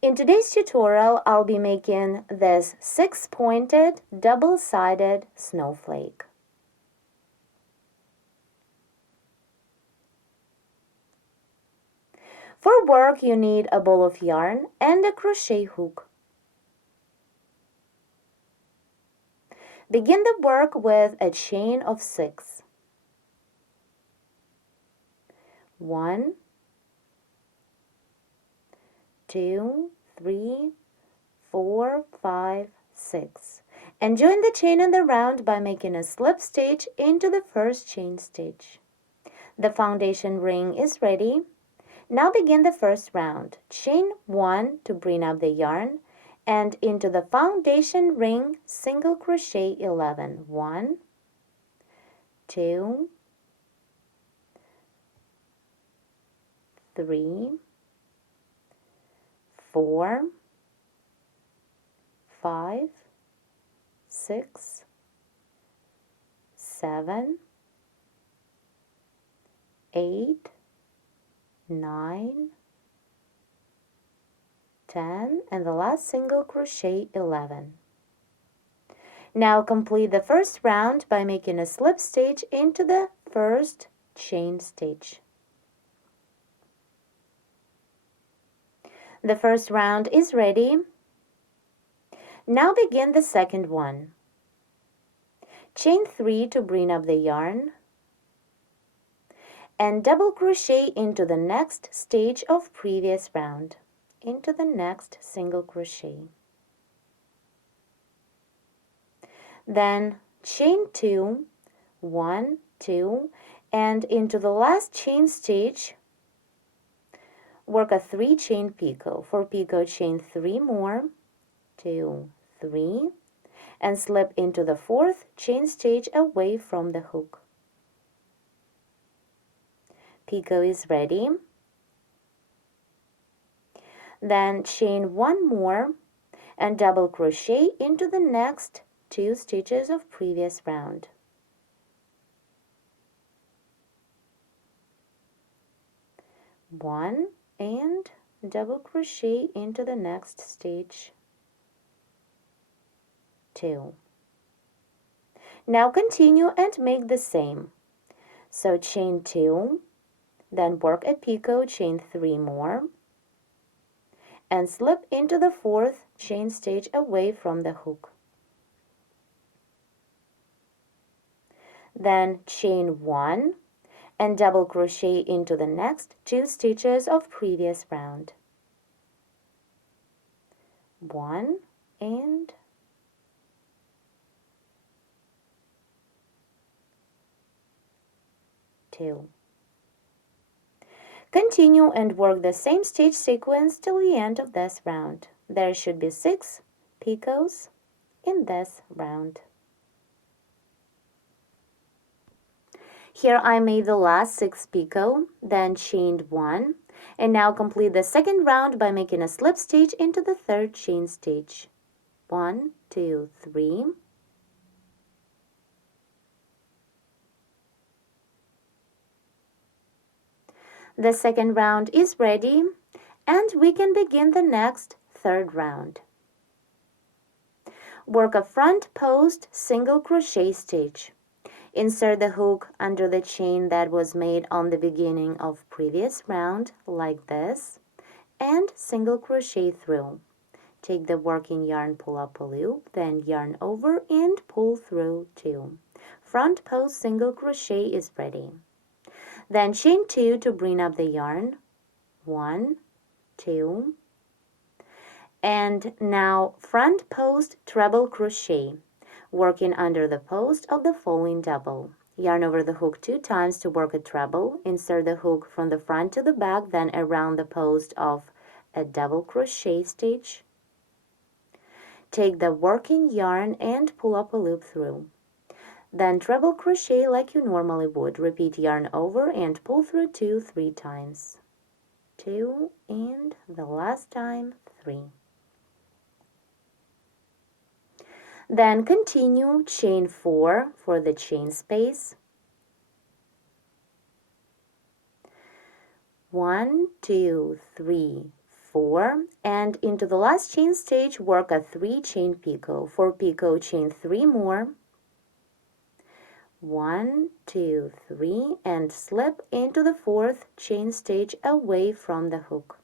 In today's tutorial, I'll be making this 6-pointed double-sided snowflake. For work, you need a ball of yarn and a crochet hook. Begin the work with a chain of 6. 1, 2, 3, 4, 5, 6. And join the chain in the round by making a slip stitch into the first chain stitch. The foundation ring is ready. Now begin the first round. Chain 1 to bring up the yarn and into the foundation ring single crochet 11. 1, 2, 3, 4, 5, 6, 7, 8, 9, 10, and the last single crochet 11. Now complete the first round by making a slip stitch into the first chain stitch. The first round is ready. Now begin the second one. Chain 3 to bring up the yarn and double crochet into the next stage of previous round, into the next single crochet. Then chain 2, 1, 2, and into the last chain stitch, work a 3 chain picot. For picot, chain 3 more, 2, 3, and slip into the 4th chain stitch away from the hook. Picot is ready. Then chain 1 more and double crochet into the next 2 stitches of previous round. One and double crochet into the next stitch. 2. Now continue and make the same. So chain 2, then work a picot, chain 3 more, and slip into the 4th chain stitch away from the hook. Then chain 1 and double crochet into the next 2 stitches of previous round. 1 and 2. Continue and work the same stitch sequence till the end of this round. There should be 6 picots in this round. Here I made the last 6 picot, then chained 1, and now complete the second round by making a slip stitch into the 3rd chain stitch. 1, 2, 3. The second round is ready, and we can begin the next 3rd round. Work a front post single crochet stitch. Insert the hook under the chain that was made on the beginning of previous round, like this, and single crochet through. Take the working yarn, pull up a loop, then yarn over and pull through 2. Front post single crochet is ready. Then chain 2 to bring up the yarn, 1, 2, and now front post treble crochet, working under the post of the following double. Yarn over the hook 2 times to work a treble, insert the hook from the front to the back, then around the post of a double crochet stitch. Take the working yarn and pull up a loop through. Then treble crochet like you normally would. Repeat yarn over and pull through 2 3 times. 2 and the last time 3. Then continue chain 4 for the chain space. 1, 2, 3, 4, and into the last chain stitch work a 3 chain picot. For picot, chain 3 more, 1, 2, 3, and slip into the 4th chain stitch away from the hook.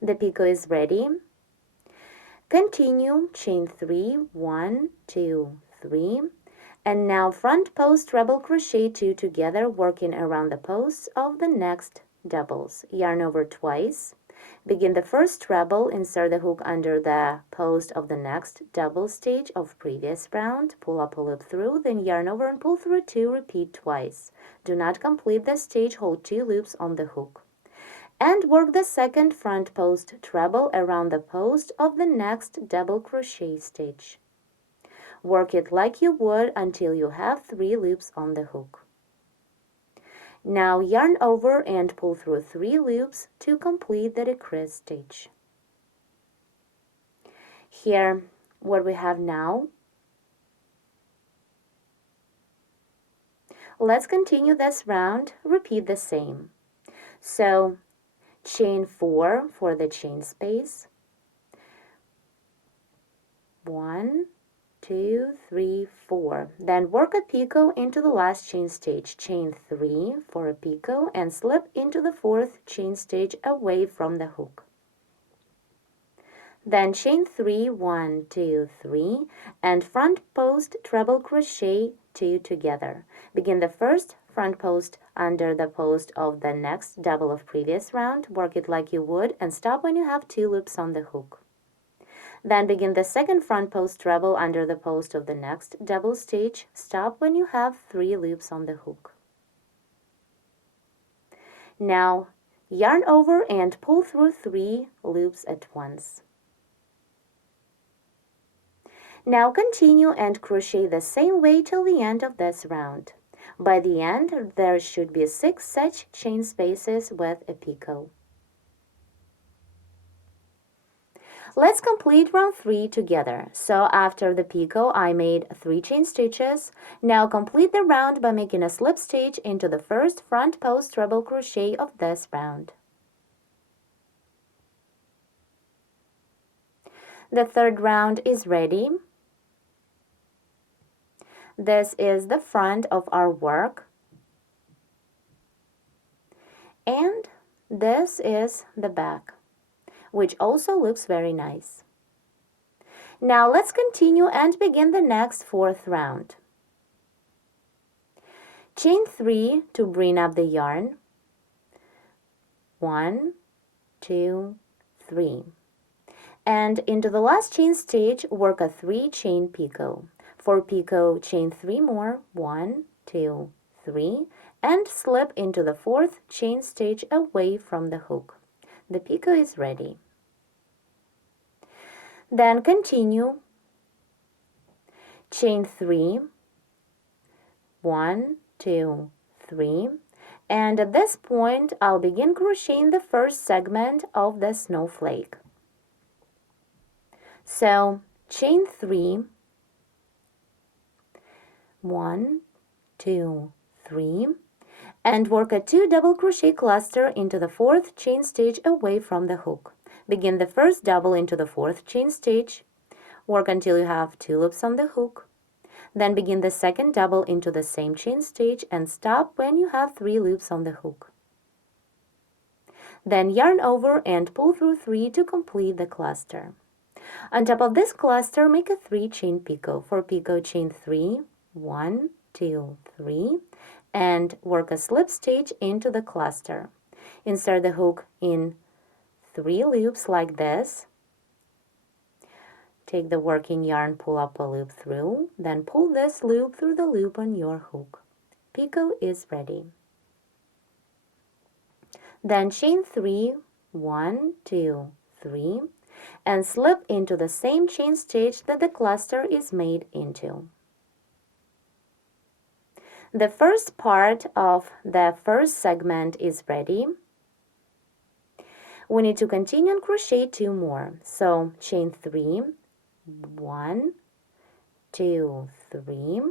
The picot is ready. Continue, chain 3, 1, 2, 3, and now front post treble crochet 2 together, working around the posts of the next doubles. Yarn over twice. Begin the first treble, insert the hook under the post of the next double stitch of previous round, pull up a loop through, then yarn over and pull through 2, repeat twice. Do not complete the stitch, hold 2 loops on the hook. And work the second front post treble around the post of the next double crochet stitch. Work it like you would until you have 3 loops on the hook. Now yarn over and pull through 3 loops to complete the decrease stitch. Here, what we have now, let's continue this round, repeat the same. So, chain 4 for the chain space, 1, 2, 3, 4. Then work a picot into the last chain stitch, chain 3 for a picot, and slip into the 4th chain stitch away from the hook. Then chain 3, 1, 2, 3, and front post treble crochet 2 together. Begin the first front post under the post of the next double of previous round, work it like you would, and stop when you have 2 loops on the hook. Then begin the second front post treble under the post of the next double stitch, stop when you have 3 loops on the hook. Now yarn over and pull through 3 loops at once. Now continue and crochet the same way till the end of this round. By the end, there should be 6 such chain spaces with a picot. Let's complete round 3 together. So after the picot, I made 3 chain stitches. Now complete the round by making a slip stitch into the first front post treble crochet of this round. The third round is ready. This is the front of our work. And this is the back, which also looks very nice. Now let's continue and begin the next 4th round. Chain 3 to bring up the yarn. 1, 2, 3. And into the last chain stitch, work a 3 chain picot. For picot, chain 3 more, 1, 2, 3, and slip into the 4th chain stitch away from the hook. The picot is ready. Then continue, chain 3, 1, 2, 3, and at this point I'll begin crocheting the first segment of the snowflake. So chain 3, 1, 2, 3, and work a 2 double crochet cluster into the 4th chain stitch away from the hook. Begin the first double into the 4th chain stitch, work until you have 2 loops on the hook, then begin the second double into the same chain stitch and stop when you have 3 loops on the hook. Then yarn over and pull through 3 to complete the cluster. On top of this cluster, make a 3 chain picot. For picot, chain 3, 1, 2, 3, and work a slip stitch into the cluster. Insert the hook in 3 loops like this. Take the working yarn, pull up a loop through, then pull this loop through the loop on your hook. Picot is ready. Then chain 3, 1, 2, 3, and slip into the same chain stitch that the cluster is made into. The first part of the first segment is ready. We need to continue and crochet 2 more. So chain 3, 1, 2, 3,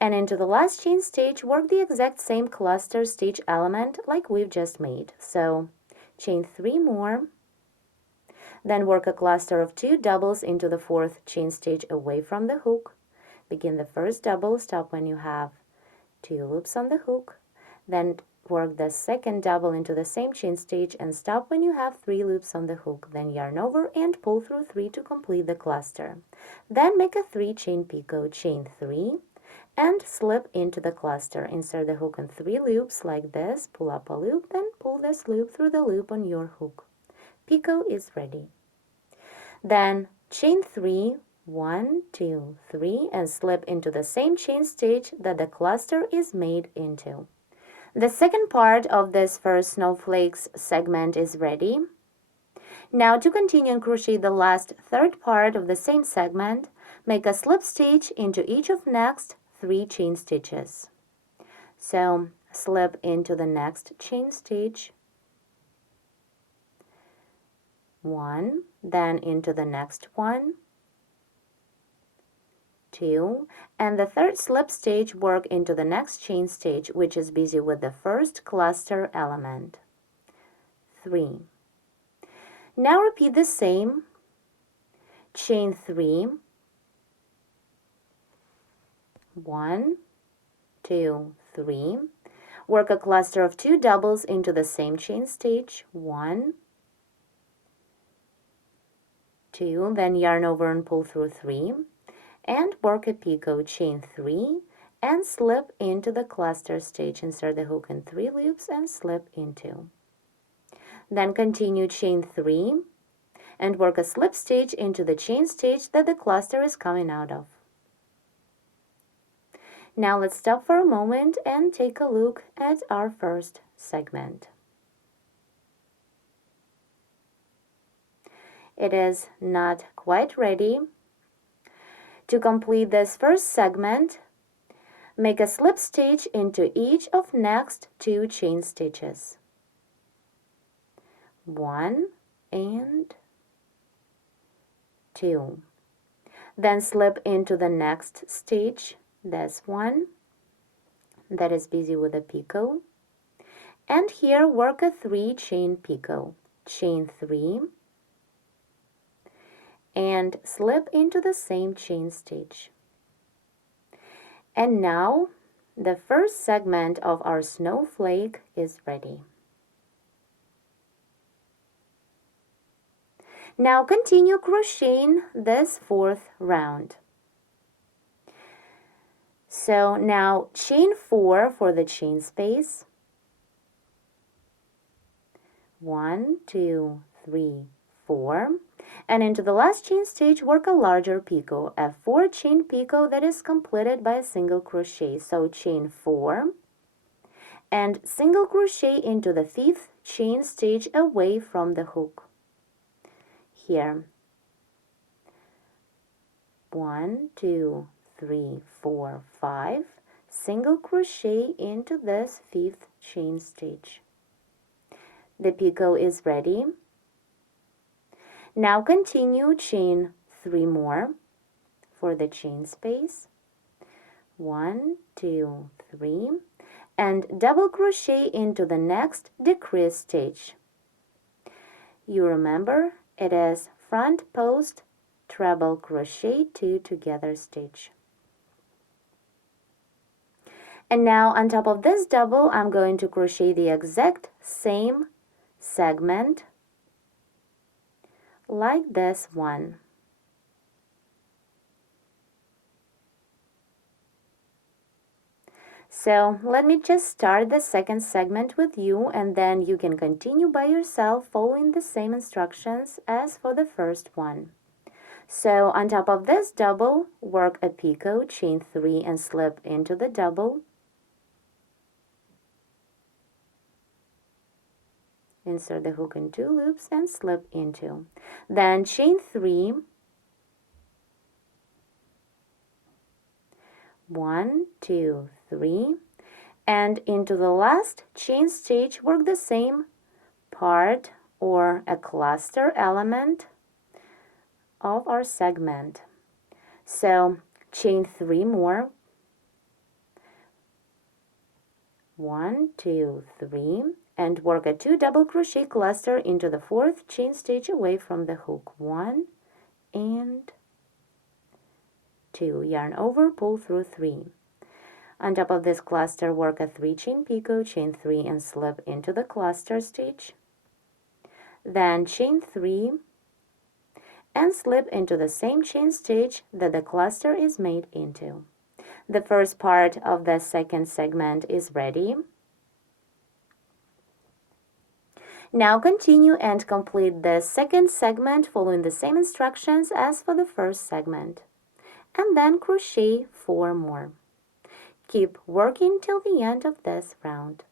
and into the last chain stitch work the exact same cluster stitch element like we've just made. So chain 3 more, then work a cluster of 2 doubles into the 4th chain stitch away from the hook. Begin the first double, stop when you have 2 loops on the hook, then work the second double into the same chain stitch and stop when you have 3 loops on the hook, then yarn over and pull through 3 to complete the cluster. Then make a 3 chain picot, chain 3, and slip into the cluster. Insert the hook in 3 loops like this, pull up a loop, then pull this loop through the loop on your hook. Picot is ready. Then chain 3, 1, 2, 3, and slip into the same chain stitch that the cluster is made into. The second part of this first snowflakes segment is ready. Now to continue and crochet the last third part of the same segment, make a slip stitch into each of next 3 chain stitches. So slip into the next chain stitch, 1, then into the next one, 2, and the third slip stitch work into the next chain stitch, which is busy with the first cluster element, 3. Now repeat the same, chain 3, 1, 2, 3, work a cluster of 2 doubles into the same chain stitch, 1, 2, then yarn over and pull through 3, and work a picot, chain 3, and slip into the cluster stitch. Insert the hook in 3 loops and slip into. Then continue chain 3 and work a slip stitch into the chain stitch that the cluster is coming out of. Now let's stop for a moment and take a look at our first segment. It is not quite ready. To complete this first segment, make a slip stitch into each of next 2 chain stitches. 1 and 2. Then slip into the next stitch, this one that is busy with a picot, and here work a 3 chain picot, chain 3, and slip into the same chain stitch. And now the first segment of our snowflake is ready. Now continue crocheting this 4th round. So now chain 4 for the chain space. 1, 2, 3, 4. And into the last chain stitch work a larger picot, a 4 chain picot that is completed by a single crochet. So chain 4 and single crochet into the 5th chain stitch away from the hook. Here, 1, 2, 3, 4, 5, single crochet into this 5th chain stitch. The picot is ready. Now continue chain 3 more for the chain space. 1, 2, 3, and double crochet into the next decrease stitch. You remember it is front post treble crochet 2 together stitch. And now on top of this double, I'm going to crochet the exact same segment like this one. So let me just start the second segment with you, and then you can continue by yourself following the same instructions as for the first one. So on top of this double, work a picot, chain 3, and slip into the double. Insert the hook in 2 loops and slip into. Then chain 3, 1, 2, 3, and into the last chain stitch work the same part or a cluster element of our segment. So chain 3 more, 1, 2, 3, and work a 2 double crochet cluster into the 4th chain stitch away from the hook. 1 and 2. Yarn over, pull through 3. On top of this cluster, work a 3 chain picot, chain 3 and slip into the cluster stitch. Then chain 3 and slip into the same chain stitch that the cluster is made into. The first part of the second segment is ready. Now continue and complete the second segment following the same instructions as for the first segment. And then crochet 4 more. Keep working till the end of this round.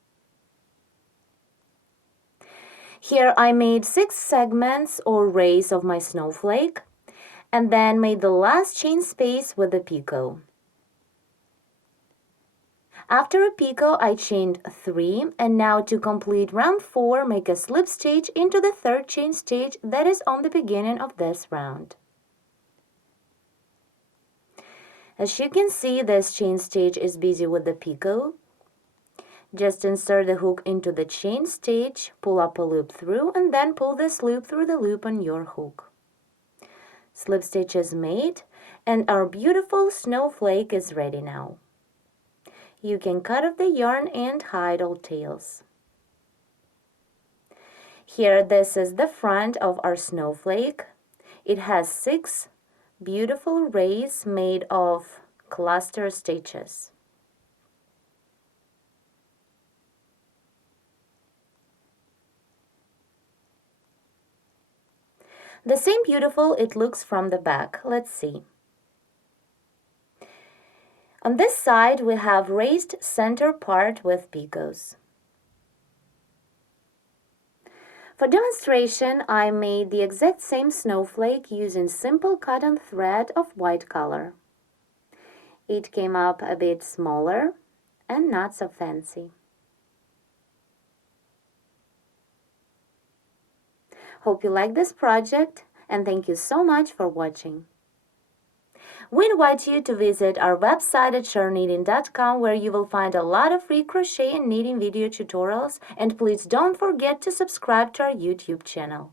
Here I made 6 segments or rays of my snowflake and then made the last chain space with the picot. After a picot, I chained 3, and now to complete round 4, make a slip stitch into the 3rd chain stitch that is on the beginning of this round. As you can see, this chain stitch is busy with the picot. Just insert the hook into the chain stitch, pull up a loop through, and then pull this loop through the loop on your hook. Slip stitch is made, and our beautiful snowflake is ready now. You can cut off the yarn and hide all tails. Here, this is the front of our snowflake. It has 6 beautiful rays made of cluster stitches. The same beautiful it looks from the back. Let's see. On this side, we have raised center part with picots. For demonstration, I made the exact same snowflake using simple cotton thread of white color. It came up a bit smaller and not so fancy. Hope you like this project, and thank you so much for watching. We invite you to visit our website at shareknitting.com, where you will find a lot of free crochet and knitting video tutorials, and please don't forget to subscribe to our YouTube channel.